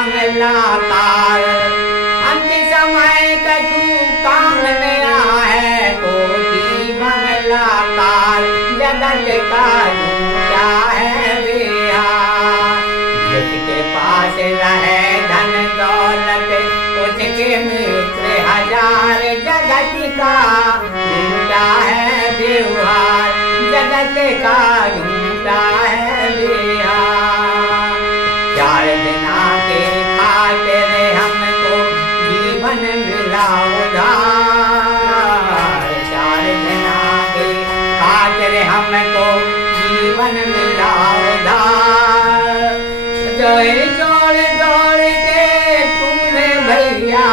बंगला तार। अंत समय कछु काम मेरा है, कोठी बंगला तार। जगत का क्या है बिहार, जिसके पास रहे धन दौलत उसके मित्र हजार। जगत का क्या है व्यवहार, जगत का झूठा है बिहार। चार दिना के खातिर हमको जीवन मिला उधार। चार दिना के खातिर हमको जीवन मिला उधार। दौड़ दौड़ दौड़ के तुमने भैया